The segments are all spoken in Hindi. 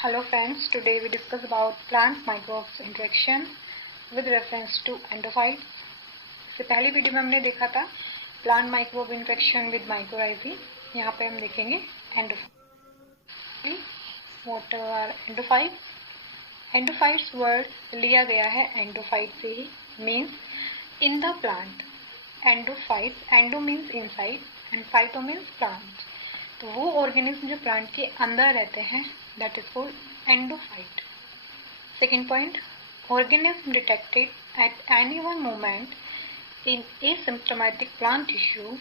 Hello friends, today we discuss about plant microbes interaction with reference to endophytes. इससे पहली वीडियो में हमने देखा था plant microbe interaction with mycorrhizae. यहाँ पे हम देखेंगे endophyte. What are endophytes? Endophytes word लिया गया है एंडोफाइट से ही, means in the plant. Endophytes, endo means inside and phyto means plant. तो वो ऑर्गेनिज्म जो प्लांट के अंदर रहते हैं, that is called endophyte. Second point, organism detected at any one moment in asymptomatic plant tissue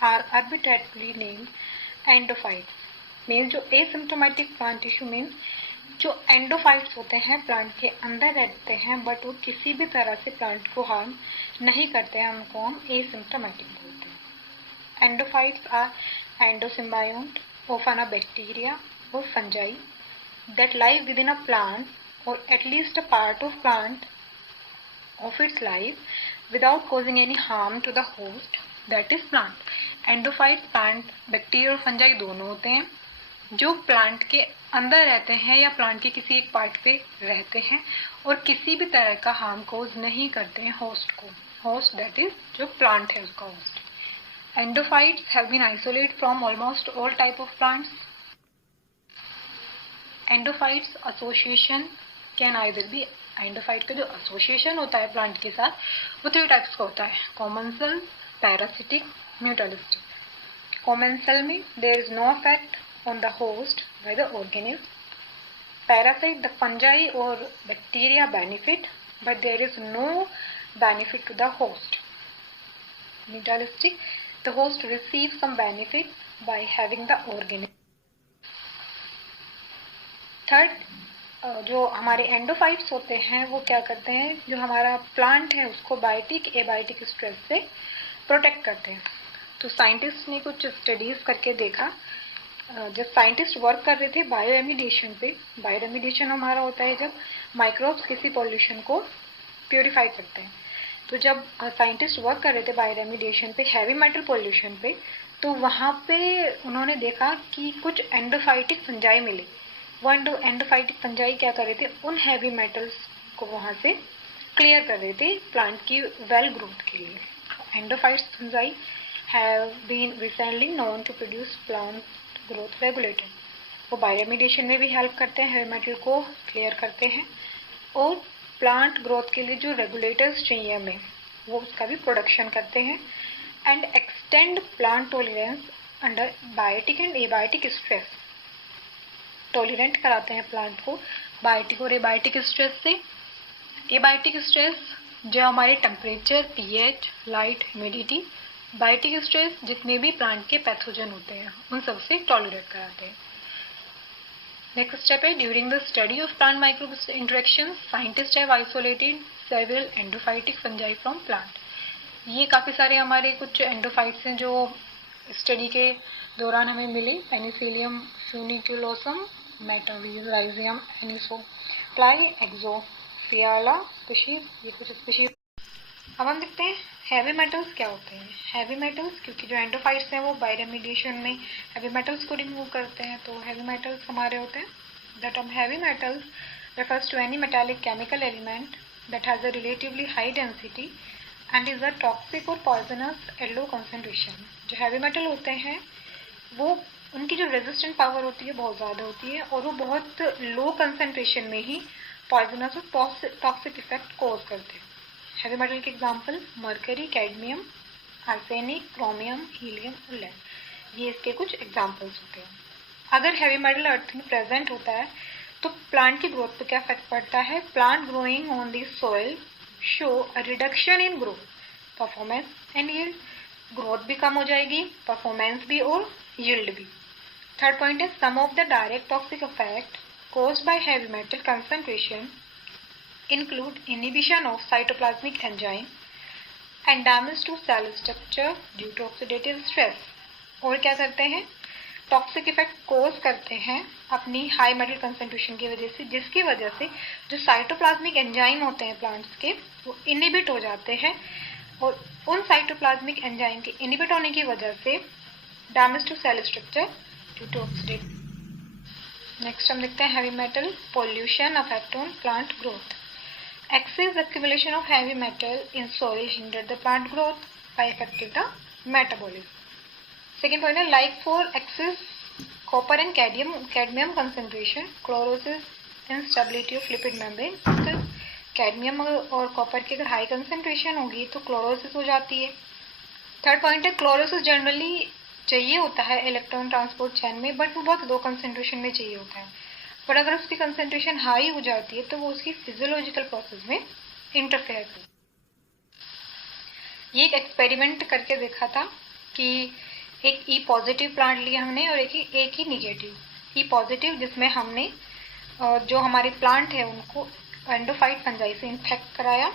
are arbitrarily named endophytes. Means जो asymptomatic plant tissue means जो endophytes होते हैं प्लांट के अंदर रहते हैं बट वो किसी भी तरह से प्लांट को हार्म नहीं करते हैं, उनको हम asymptomatic बोलते हैं. Endophytes are endosymbiont of a bacteria or fungi that live within a plant or at least a part of plant of its life without causing any harm to the host, that is plant. Endophyte plant, bacteria और फंजाई दोनों होते हैं जो प्लांट के अंदर रहते हैं या प्लांट के किसी एक पार्ट पे रहते हैं और किसी भी तरह का हार्म कोज नहीं करते हैं होस्ट को. होस्ट दैट इज जो प्लांट है उसका host. Endophytes have been isolated from almost all type of plants. Endophytes association can either be, endophyte का जो एसोसिएशन होता है प्लांट के साथ वो 3 टाइप्स का होता है: कॉमेंसल, पैरासिटिक, म्यूटलिस्टिक. कॉमेंसल में there is no effect on the host by the organism. Parasite, the fungi और bacteria benefit but there is no benefit to the host. Mutualistic, the host receive some benefit by having the organism. Third, जो हमारे एंडोफाइट्स होते हैं वो क्या करते हैं, जो हमारा प्लांट है उसको बायोटिक एबायोटिक स्ट्रेस से प्रोटेक्ट करते हैं. तो साइंटिस्ट ने कुछ स्टडीज करके देखा. जब साइंटिस्ट वर्क कर रहे थे बायो रेमिडिएशन पे, बायो रेमिडिएशन हमारा होता है जब माइक्रोब्स किसी पॉल्यूशन को प्योरीफाई करते हैं. तो जब साइंटिस्ट वर्क कर रहे थे बायो रेमिडिएशन पे हैवी मेटल पॉल्यूशन पे, तो वहाँ पे उन्होंने देखा कि कुछ एंडोफाइटिक फंजाई मिले. वो एंडोफाइटिक फंजाई क्या कर रहे थे, उन हैवी मेटल्स को वहाँ से क्लियर कर रहे थे प्लांट की वेल ग्रोथ के लिए. Endophytes fungi have been recently known to produce plant growth regulator. वो बायोरेमिडिएशन में भी हेल्प करते हैं, हैवी मेटल को क्लियर करते हैं और प्लांट ग्रोथ के लिए जो रेगुलेटर्स चाहिए हमें वो उसका भी प्रोडक्शन करते हैं. And extend plant tolerance under biotic and abiotic stress. Tolerant कराते हैं प्लांट को बायोटिक और एबायोटिक स्ट्रेस से. एबायोटिक स्ट्रेस जो हमारे temperature, pH, light, humidity. Biotic stress जितने भी प्लांट के पैथोजन होते हैं उन सब से टॉलरेट कराते हैं. नेक्स्ट स्टेप है, during the study of plant microbe interaction scientist have isolated several endophytic fungi from plant. ये काफ़ी सारे हमारे कुछ एंडोफाइट्स हैं जो स्टडी के दौरान हमें मिले. पेनिसिलियम फ्यूनिकुलोसम, मेटाविराइजियम एनिसोप्लाई, एक्सोफियाला स्पीशीज, ये कुछ स्पीशीज. अब हम देखते हैं हैवी मेटल्स क्या होते हैं. हैवी मेटल्स, क्योंकि जो एंडोफाइट्स हैं वो बायोरेमिडिएशन में हैवी मेटल्स को रिमूव करते हैं, तो हैवी मेटल्स हमारे होते हैं. The term heavy metals refers to any metallic chemical element that has a relatively high density and is a toxic or poisonous at low concentration. जो हैवी मेटल होते हैं वो उनकी जो रेजिस्टेंट पावर होती है बहुत ज़्यादा होती है और वो बहुत लो कंसनट्रेशन में ही पॉइजनस और टॉक्सिक इफेक्ट कॉज करते हैं. हैवी मेटल के example mercury, cadmium, arsenic, chromium, helium और लेड, ये इसके कुछ एग्जांपल्स होते हैं. अगर हैवी मेटल अर्थ में प्रेजेंट होता है तो प्लांट की ग्रोथ पे क्या इफेक्ट पड़ता है. Plant growing on this soil show a reduction in growth, performance and yield. Growth भी कम हो जाएगी, परफॉर्मेंस भी और यील्ड भी. थर्ड पॉइंट है, some of the direct toxic effect caused by heavy metal concentration include inhibition of cytoplasmic enzyme and damage to cell structure due to oxidative stress. और क्या करते हैं, टॉक्सिक इफेक्ट कोज करते हैं अपनी हाई मेटल कंसंट्रेशन की वजह से, जिसकी वजह से जो साइटोप्लाज्मिक एंजाइम होते हैं प्लांट्स के वो इनहिबिट हो जाते हैं और उन साइटोप्लाज्मिक एंजाइम के इनहिबिट होने की वजह से damage to cell structure due to oxidative. Next हम देखते हैं heavy metal pollution affect on plant growth. Excess accumulation of heavy metal in soil hindered the plant growth by affecting the metabolism. Second point है like for excess copper and cadmium concentration, chlorosis and stability of lipid membrane. अगर कैडमियम और कॉपर की अगर हाई कंसेंट्रेशन होगी तो क्लोरोसिस हो जाती है. थर्ड पॉइंट है क्लोरोसिस जनरली चाहिए होता है इलेक्ट्रॉन ट्रांसपोर्ट चेन में, बट वो बहुत लो कंसेंट्रेशन में चाहिए होता है. पर अगर उसकी कंसेंट्रेशन हाई हो जाती है तो वो उसकी फिजियोलॉजिकल प्रोसेस में इंटरफेयर करती है. ये एक एक्सपेरिमेंट करके देखा था कि एक ई पॉजिटिव प्लांट लिया हमने और एक ही निगेटिव. ई पॉजिटिव जिसमें हमने जो हमारे प्लांट है उनको एंडोफाइट फंजाई से इन्फेक्ट कराया.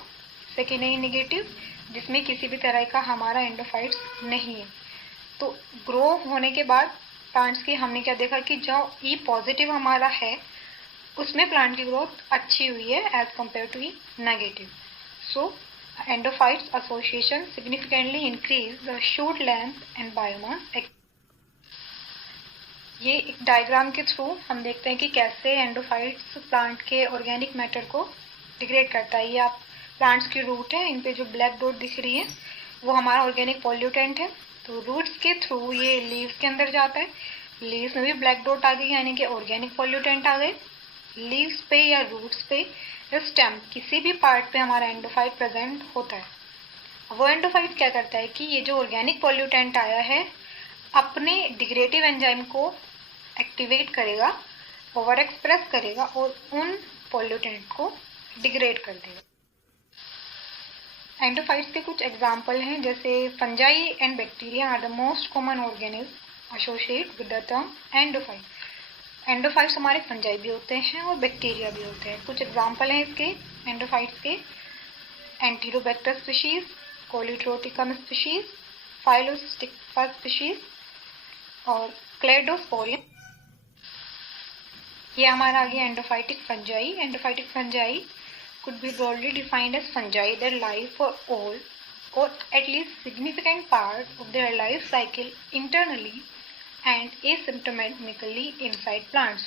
सेकेंड है निगेटिव जिसमें किसी भी तरह का हमारा एंडोफाइट्स नहीं है. तो ग्रो होने के बाद प्लांट्स की हमने क्या देखा कि जो ई पॉजिटिव हमारा है उसमें प्लांट की ग्रोथ अच्छी हुई है as compare to E negative. So endophytes association significantly increase the shoot length and biomass. ये एक डायग्राम के थ्रू हम देखते हैं कि कैसे एंडोफाइट्स प्लांट के ऑर्गेनिक मैटर को डिग्रेड करता है. ये आप प्लांट्स की रूट है, इन पे जो ब्लैक डॉट दिख रही है वो हमारा ऑर्गेनिक पॉल्यूटेंट है. तो रूट्स के थ्रू ये लीव्स के अंदर जाता है. लीव्स में भी ब्लैक डॉट आ गई यानी कि ऑर्गेनिक पॉल्यूटेंट आ गए. लीव्स पे या रूट्स पे या स्टेम किसी भी पार्ट पे हमारा एंडोफाइट प्रेजेंट होता है. वो एंडोफाइट क्या करता है कि ये जो ऑर्गेनिक पॉल्यूटेंट आया है अपने डिग्रेडिव एंजाइम को एक्टिवेट करेगा, ओवर एक्सप्रेस करेगा और उन पॉल्यूटेंट को डिग्रेड कर देगा. एंडोफाइट्स के कुछ एग्जाम्पल हैं जैसे fungi and bacteria are the most common organism associated with the term endophyte. Endophytes हमारे फंजाई भी होते हैं और बैक्टीरिया भी होते हैं. कुछ एग्जाम्पल हैं इसके एंडोफाइट्स के एंटीरोबैक्टर स्पीशीज, कोलिट्रोटिकम स्पीशीज, फाइलोस्टिक्टा स्पीशीज और क्लेडोस्पोरियम. ये हमारा आ गया endophytic fungi. Endophytic fungi could be broadly defined as fungi that live for all or at least significant part of their life cycle internally and asymptomatically inside plants.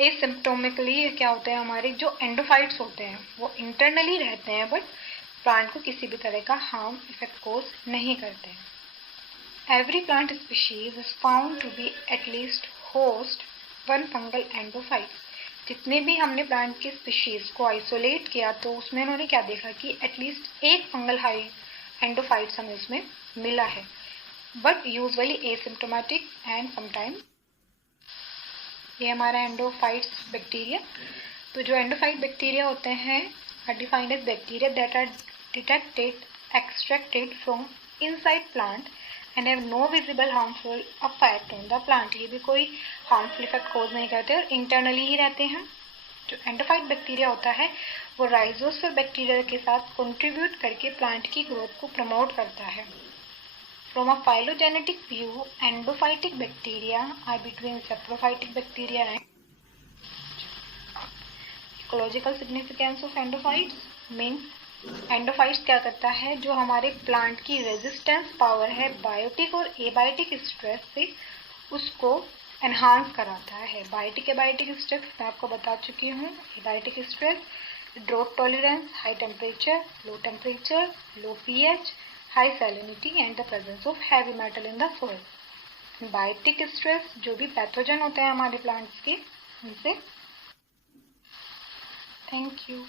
Asymptomatically क्या होता है, हमारे जो एंडोफाइट्स होते हैं वो इंटरनली रहते हैं बट प्लांट को किसी भी तरह का हार्म इफेक्ट कोज नहीं करते हैं. Every plant species is found to be at least host one fungal endophyte. जितने भी हमने प्लांट की स्पीशीज को आइसोलेट किया तो उसमें उन्होंने क्या देखा कि एटलीस्ट एक फंगल हाई एंडोफाइट्स हमें उसमें मिला है, but usually asymptomatic and sometime. ये हमारा एंडोफाइट्स बैक्टीरिया. तो जो एंडोफाइट बैक्टीरिया होते हैं are defined as bacteria that are detected extracted from inside plant and have no visible harmful effect on the plant. ये भी कोई harmful effect cause नहीं करते और internally ही रहते हैं. जो एंडोफाइट बैक्टीरिया होता है वो राइजोस्फीर बैक्टीरिया के साथ कंट्रीब्यूट करके प्लांट की ग्रोथ को प्रमोट करता है. From a phylogenetic view endophytic bacteria are between saprophytic bacteria and ecological significance of endophytes means endophytes क्या करता है, जो हमारे प्लांट की रेजिस्टेंस पावर है बायोटिक और एबायोटिक स्ट्रेस से उसको एनहांस कराता है. बायोटिक एबायोटिक स्ट्रेस मैं आपको बता चुकी हूँ. Abiotic stress drought tolerance, high temperature, low pH, high salinity and the presence of heavy metal in the soil. Biotic stress जो भी पैथोजन होते हैं हमारे प्लांट्स के उनसे. Thank you.